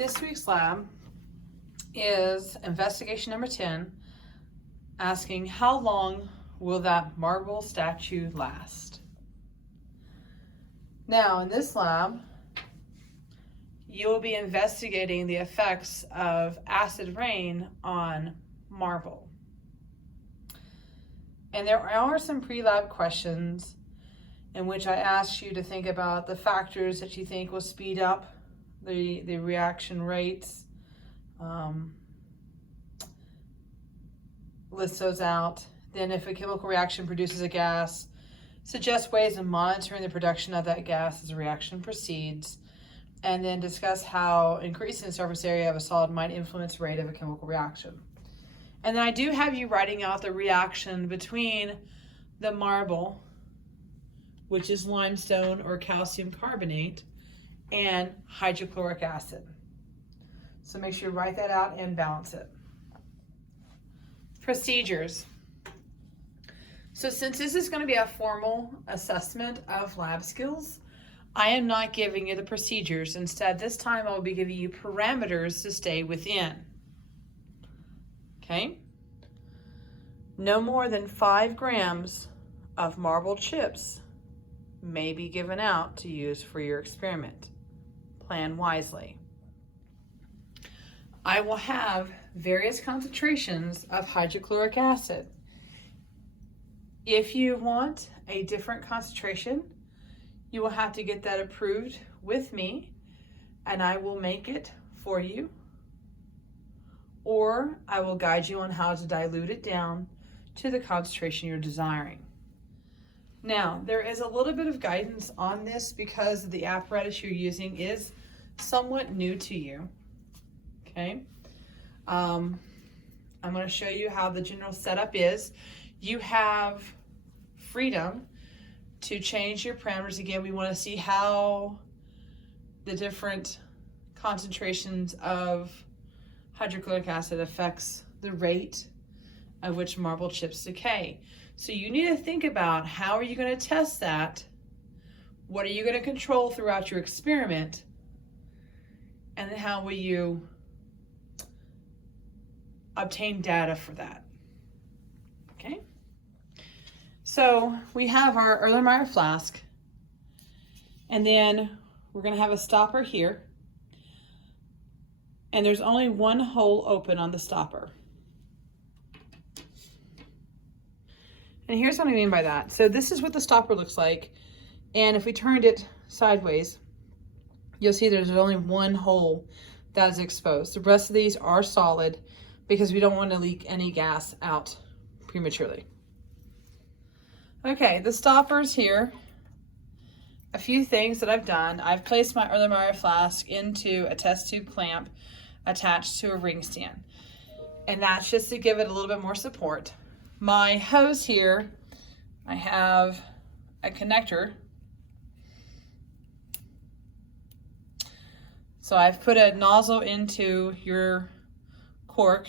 This week's lab is investigation number 10, asking how long will that marble statue last? Now, in this lab, you will be investigating the effects of acid rain on marble. And there are some pre-lab questions in which I asked you to think about the factors that you think will speed up the reaction rates. List those out. Then if a chemical reaction produces a gas, suggest ways of monitoring the production of that gas as the reaction proceeds. And then discuss how increasing the surface area of a solid might influence the rate of a chemical reaction. And then I do have you writing out the reaction between the marble, which is limestone or calcium carbonate, and hydrochloric acid. So make sure you write that out and balance it. Procedures. So since this is going to be a formal assessment of lab skills, I am not giving you the procedures. Instead, this time I will be giving you parameters to stay within. Okay? No more than 5 grams of marble chips may be given out to use for your experiment. Plan wisely. I will have various concentrations of hydrochloric acid. If you want a different concentration, you will have to get that approved with me, and I will make it for you, or I will guide you on how to dilute it down to the concentration you're desiring. Now, there is a little bit of guidance on this because the apparatus you're using is somewhat new to you. Okay, I'm going to show you how the general setup is. You have freedom to change your parameters. Again, we want to see how the different concentrations of hydrochloric acid affects the rate at which marble chips decay. So you need to think about, how are you going to test that? What are you going to control throughout your experiment? And then how will you obtain data for that? Okay. So we have our Erlenmeyer flask, and then we're going to have a stopper here, and there's only one hole open on the stopper. And here's what I mean by that. So this is what the stopper looks like, and if we turned it sideways, you'll see there's only one hole that is exposed. The rest of these are solid because we don't want to leak any gas out prematurely. Okay, the stoppers here. A few things that I've done. I've placed my Erlenmeyer flask into a test tube clamp attached to a ring stand. And that's just to give it a little bit more support. My hose here, I have a connector. So I've put a nozzle into your cork,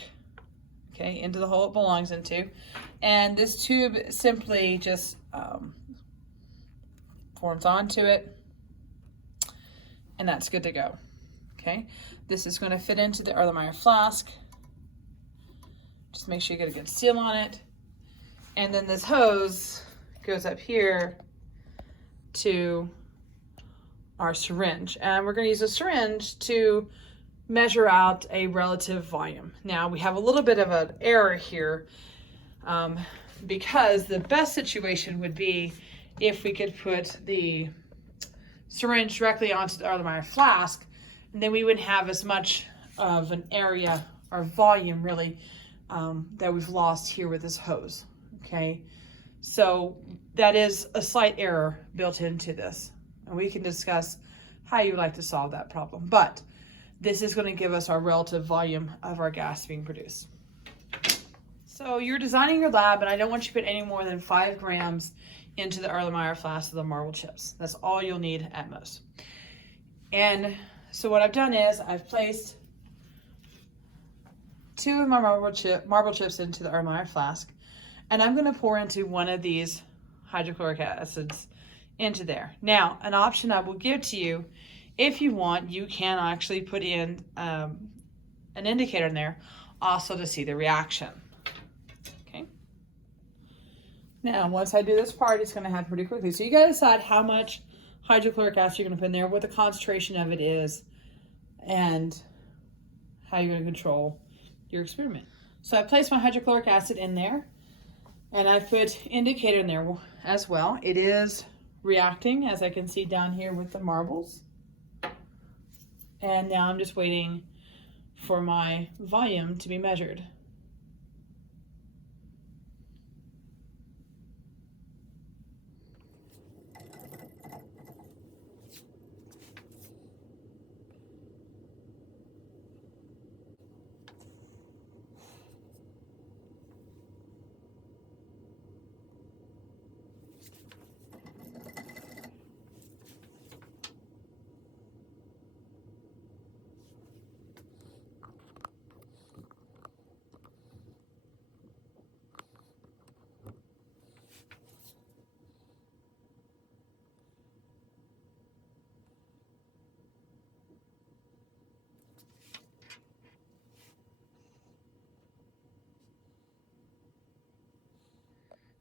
okay, into the hole it belongs into. And this tube simply just forms onto it, and that's good to go. Okay, this is going to fit into the Erlenmeyer flask. Just make sure you get a good seal on it. And then this hose goes up here to our syringe. And we're going to use a syringe to measure out a relative volume. Now, we have a little bit of an error here because the best situation would be if we could put the syringe directly onto the Erlenmeyer flask, and then we wouldn't have as much of an area or volume really that we've lost here with this hose. Okay, so that is a slight error built into this, and we can discuss how you would like to solve that problem. But this is going to give us our relative volume of our gas being produced. So you're designing your lab, and I don't want you to put any more than 5 grams into the Erlenmeyer flask of the marble chips. That's all you'll need at most. And so what I've done is I've placed 2 of my marble chips into the Erlenmeyer flask, and I'm going to pour into one of these hydrochloric acids into there. Now, an option I will give to you If you want, you can actually put in an indicator in there also to see the reaction. Okay. Now, once I do this part, it's going to happen pretty quickly. So you got to decide how much hydrochloric acid you're going to put in there, what the concentration of it is, and how you're going to control your experiment. So I placed my hydrochloric acid in there, and I put indicator in there as well. It is reacting, as I can see down here with the marbles. And now I'm just waiting for my volume to be measured.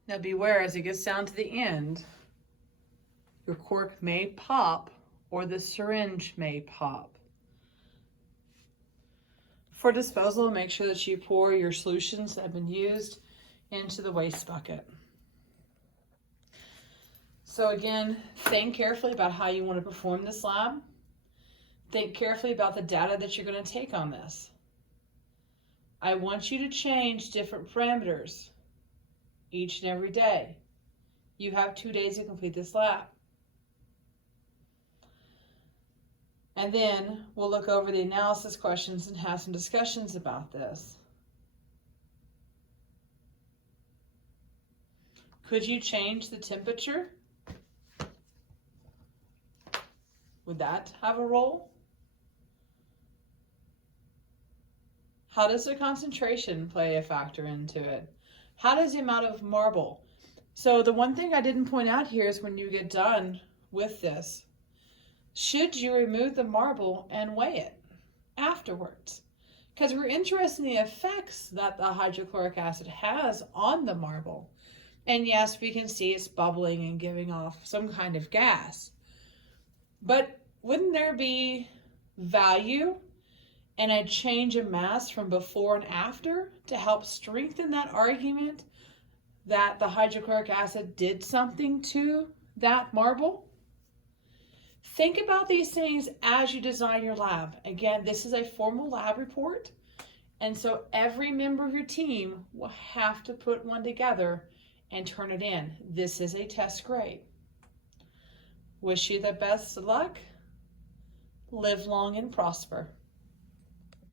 Now beware, as it gets down to the end, your cork may pop or the syringe may pop. For disposal, make sure that you pour your solutions that have been used into the waste bucket. So again, think carefully about how you want to perform this lab. Think carefully about the data that you're going to take on this. I want you to change different parameters each and every day. You have 2 days to complete this lab. And then we'll look over the analysis questions and have some discussions about this. Could you change the temperature? Would that have a role? How does the concentration play a factor into it? How does the amount of marble? So the one thing I didn't point out here is when you get done with this, should you remove the marble and weigh it afterwards? Because we're interested in the effects that the hydrochloric acid has on the marble. And yes, we can see it's bubbling and giving off some kind of gas. But wouldn't there be value in a change of mass from before and after to help strengthen that argument that the hydrochloric acid did something to that marble? Think about these things as you design your lab. Again, this is a formal lab report, and so every member of your team will have to put one together and turn it in. This is a test grade. Wish you the best of luck. Live long and prosper.